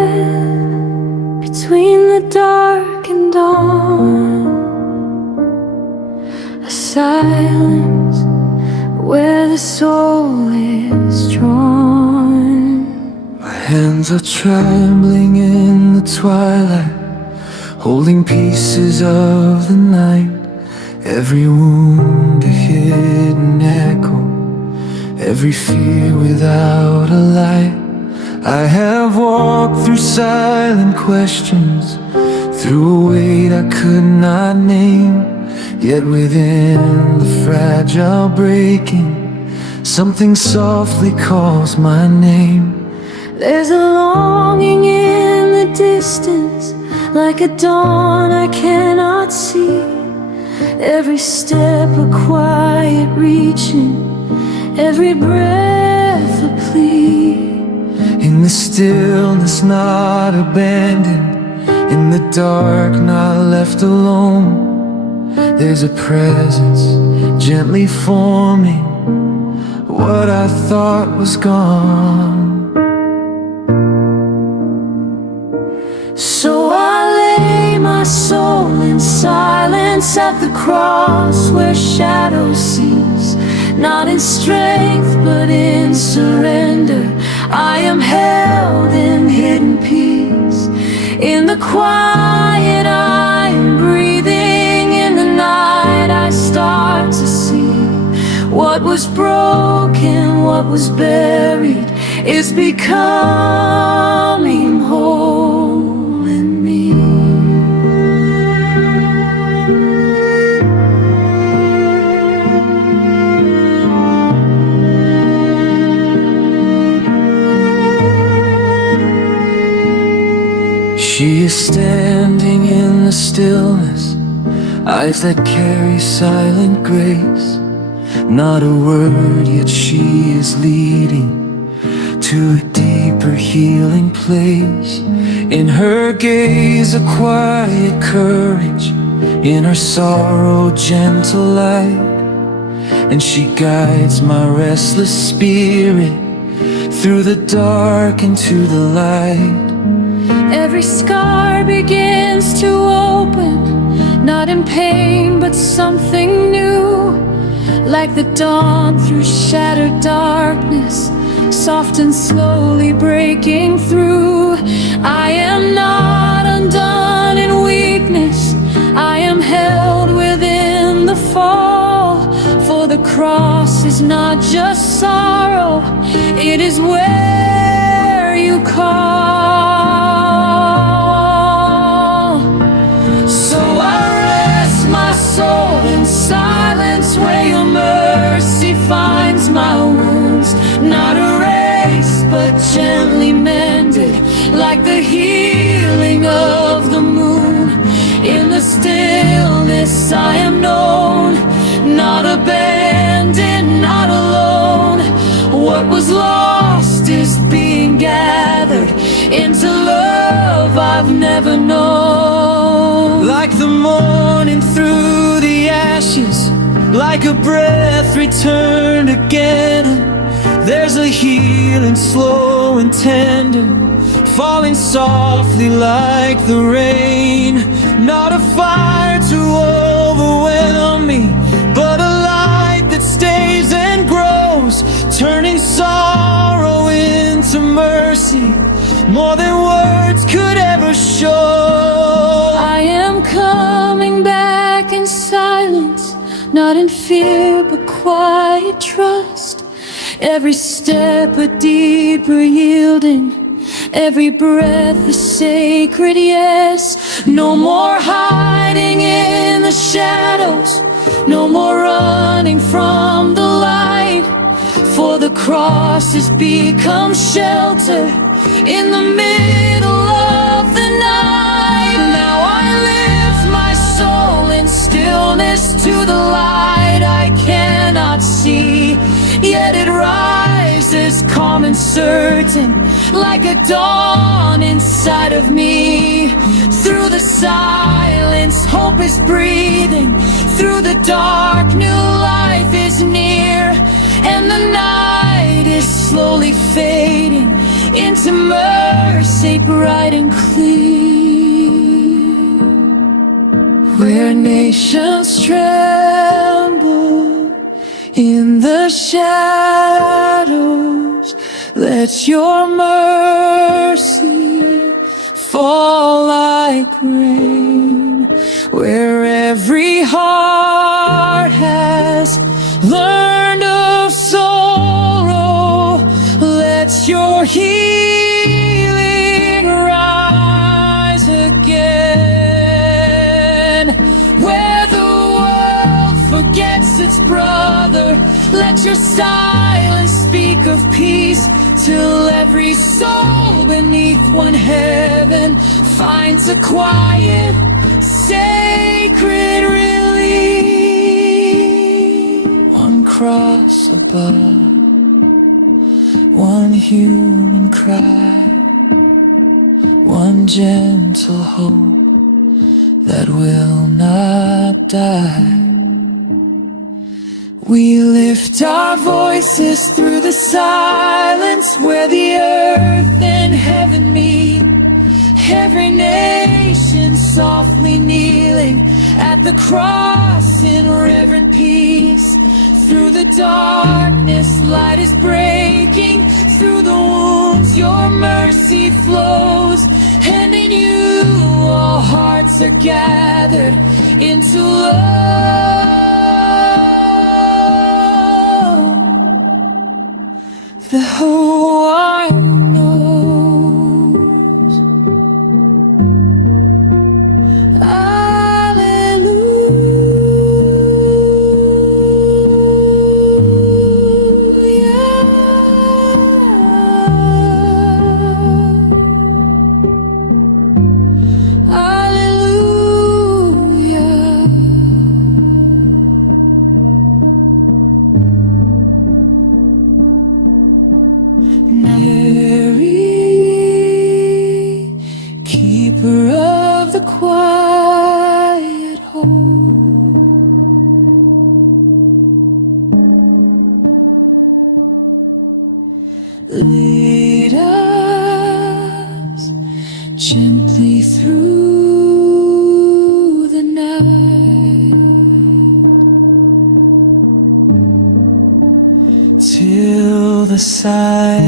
live between the dark and dawn, a silence where the soul is drawn. My hands are trembling in the twilight, holding pieces of the night. Every wound a hidden echo, every fear without a light. I have walked through silent questions, through a weight I could not name. Yet within the fragile breaking, something softly calls my name. There's a longing in the distance, like a dawn I cannot see. Every step a quiet reaching, every breath a plea. In the stillness, not abandoned, in the dark, not left alone. There's a presence gently forming what I thought was gone. So I lay my soul in silence at the cross where shadow sees, not in strength but in surrender. I am held in hidden peace. In the quiet I am breathing. In the night I start to see what was broken, what was buried is becoming whole in me. She is standing in the stillness, eyes that carry silent grace. Not a word, yet she is leading to a deeper healing place. In her gaze a quiet courage, in her sorrow gentle light. And she guides my restless spirit through the dark into the light. Every scar begins to open, not in pain but something new. Like the dawn through shattered darkness, soft and slowly breaking through. I am not undone in weakness, I am held within the fall. For the cross is not just sorrow, it is where you call. So I rest my soul in silence where your mercy finds my wounds, not erased but gently mended, like the healing of the moon. In the stillness I am known, not abandoned, not alone. What was lost is being gathered into love I've never known. Like the morning through the ashes, like a breath returned again. There's a healing slow and tender, falling softly like the rain. Not a fire to overwhelm me, but a light that stays and grows, turning sorrow into mercy, more than words could ever show. I am coming back in silence, not in fear but quiet trust. Every step a deeper yielding, every breath a sacred yes. No more hiding in the shadows, no more running from the light. For the cross has become shelter in the middle of the night. Now I lift my soul in stillness to the light I cannot see, yet it rises calm and certain, like a dawn inside of me. Through the silence, hope is breathing. Through the dark, new life is near. And the night is slowly fading into mercy bright and clear. Where nations tremble in the shadows, let your mercy fall like rain. Where every heart has learned of sorrow, let your healing rise again. Where the world forgets its brother, let your silence speak of peace, till every soul beneath one heaven finds a quiet, sacred relief. One cross above, one human cry, one gentle hope that will not die. We lift our voices through the silence, where the earth and heaven meet. Every nation softly kneeling at the cross in reverent peace. Through the darkness, light is breaking. Through the wounds, your mercy flows. And in you, all hearts are gathered into love. The whole world knows. Mary, keeper of the quiet home, lead us gently through the night, till the silence